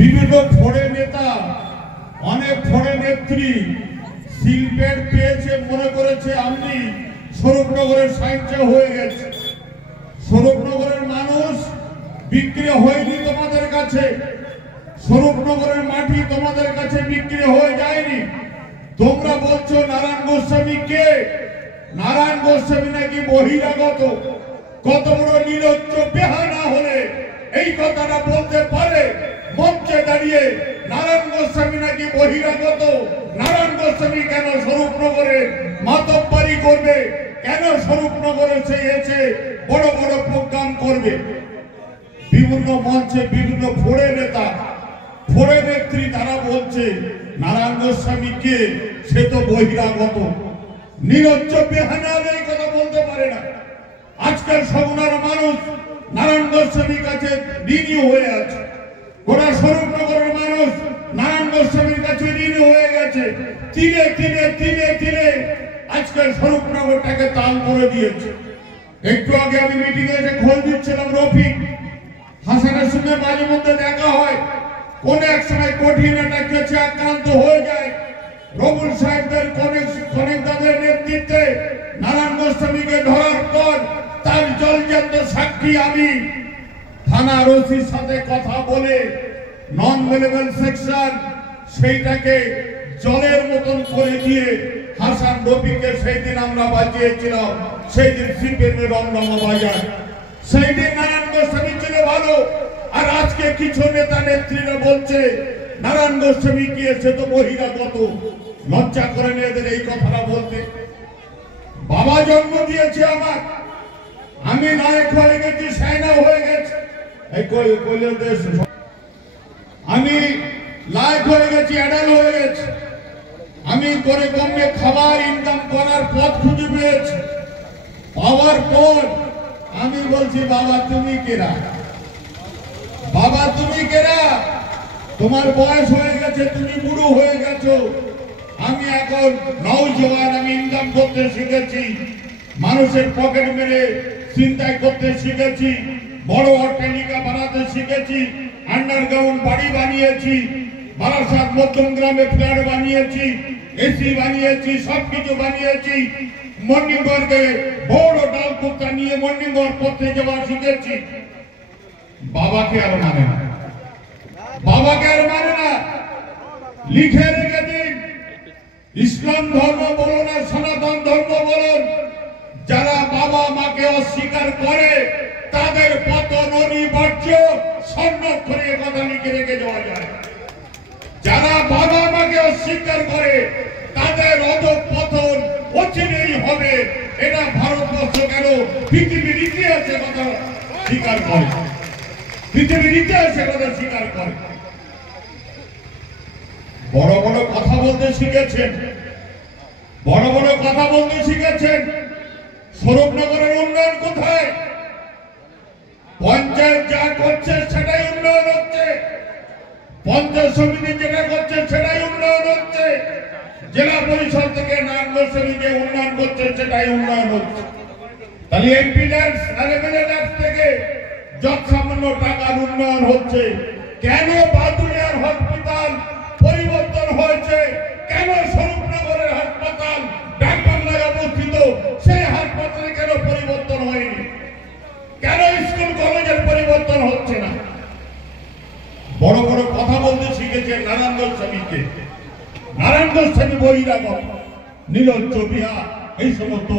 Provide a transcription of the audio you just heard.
বিভিন্ন ফোড়ে নেতা, অনেক ফোড়ে নেত্রী শিল্পের পেয়েছে, মনে করেছে আমি স্বরূপনগরের সাইনটা হয়ে গেছে। স্বরূপনগরের মানুষ বিক্রি হয়নি তোমাদের কাছে, স্বরূপনগরের মাটি তোমাদের কাছে বিক্রি হয়ে যায়নি। তোমরা বলছো নারায়ণ গোস্বামী কে? নারায়ণ গোস্বামী নাকি বহিরাগত। কত বড় নির্লজ্জ বেহানা হলে এই কথাটা বলতে পারে মঞ্চে দাঁড়িয়ে? নারায়ণ গোস্বামী নাকি বহিরাগত? নারায়ণ গোস্বামী কেন স্বরূপনগরে মাতব্বরি করবে? কেন স্বরূপনগরে সে এসে বড় বড় প্রোগ্রাম করবে? বিভিন্ন মঞ্চে বিভিন্ন ফোড়ে নেতা, ফোড়ে নেত্রী তারা বলছে নারায়ণ গোস্বামী কে? সে তো বহিরাগত। নির্লজ্জ বেহানা এই কথা বলতে পারে না। আজকাল সগুনার মানুষ নারায়ণ গোস্বামীর কাছে ঋণী হয়ে আছে। গোটা স্বরূপনগরের মানুষ নারায়ণ গোস্বামীর কাছে ঋণী হয়ে গেছে। তিলে তিলে তিলে তিলে আজকাল স্বরূপনগরটাকে তাল করে দিয়েছে। একটু আগে আমি মিটিং এ এসে খোঁজ দিচ্ছিলাম, রফিক হাসানের সঙ্গে মাঝে মধ্যে দেখা হয়। কোন এক সময় কঠিন একটা কেছে আক্রান্ত হয়ে যায়। রবুল সাহেবদের কনেকদাদের নেতৃত্বে নারায়ণ গোস্বামীকে ধরার পর তার জলজান্ত সাক্ষী আমি থানার ওসির সাথে কথা বলে নন ভেলেবল সেকশন সেইটাকে জলের মতন করে দিয়ে হাসান রফিককে সেই দিন আমরা বাঁচিয়েছিলাম। সেই দিন সিপিএমের রমরমা বাজার, সেই দিন নারায়ণ গোস্বামী ছিল ভালো। আর আজকে কিছু নেতা নেত্রীরা বলছে নারায়ণ গোস্বামী কি এসে তো বহিরাগত। লজ্জা করে এদের এই কথাটা বলতে। বাবা জন্ম দিয়েছে আমার, আমি নায়ক হয়ে গেছি, সেনা হয়ে গেছে। আমি লায়ক হয়ে গেছি, অ্যাডাল হয়ে গেছি। আমি করে কমে খাবার ইনকাম করার পথ খুঁজে পেয়েছি। পাওয়ার পর আমি বলছি বাবা তুমি কেরা? বাবা তুমি কেরা? তোমার বয়স হয়ে গেছে, তুমি বুড়ো হয়ে গেছো। আমি এখন নওজওয়ান, আমি ইনকাম করতে শিখেছি, মানুষের পকেট মেরে চিন্তায় করতে শিখেছি, বড় অট্টালিকা বানাতে শিখেছি, আন্ডারগ্রাউন্ড বাড়ি বানিয়েছি, বারাসাত মধ্যম গ্রামে ফ্ল্যাট বানিয়েছি, এসি বানিয়েছি, সবকিছু বানিয়েছি। মর্নিং ওয়ার্কে বড় ডাল কুত্তা নিয়ে মর্নিং ওয়ার্ক করতে যাওয়া শিখেছি। বাবাকে আর মানে না, বাবাকে আর মানে না। লিখে রেখে দিন, ইসলাম ধর্ম বলুন আর সনাতন ধর্ম বলুন, যারা বাবা মাকে অস্বীকার করে তাদের পতন অনিবার্য। স্বর্ণাক্ষরে কথা লিখে রেখে যাওয়া যায়। যারা বাবা মাকে অস্বীকার করে তাদের অধঃপতন অচিরেই হবে। এটা ভারতবর্ষ কেন পৃথিবীর ইতিহাসে কথা স্বীকার করে, পৃথিবীর ইতিহাসে কথা স্বীকার করে। বড় বড় কথা বলতে শিখেছেন, বড় বড় কথা বলতে শিখেছেন। স্বরূপনগরের উন্নয়ন কোথায়? পঞ্চায়েত যা করছে সেটাই উন্নয়ন হচ্ছে, পঞ্চায়েত সমিতি যেটা করছে সেটাই উন্নয়ন হচ্ছে, জেলা পরিষদ থেকে নারায়ণ গোস্বামী যে উন্নয়ন করছে সেটাই উন্নয়ন হচ্ছে। তাহলে এমপি ট্যাক্স আর এমএলএ ট্যাক্স থেকে যত সামান্য টাকার উন্নয়ন হচ্ছে। কেন বাদুড়িয়ার হাসপাতাল পরিবর্তন হয়েছে? কেন স্বরূপনগরের হাসপাতাল ডাকবাংলায় অবস্থিত সেই হাসপাতালে কেন পরিবর্তন হয়নি? কেন স্কুল কলেজের পরিবর্তন হচ্ছে না? বড় বড় কথা বলতে শিখেছে নারায়ণ গোস্বামীকে। নারায়ণ গোস্বামী বহিরাগত, নির্লজ্জ বিহা, এই সমস্ত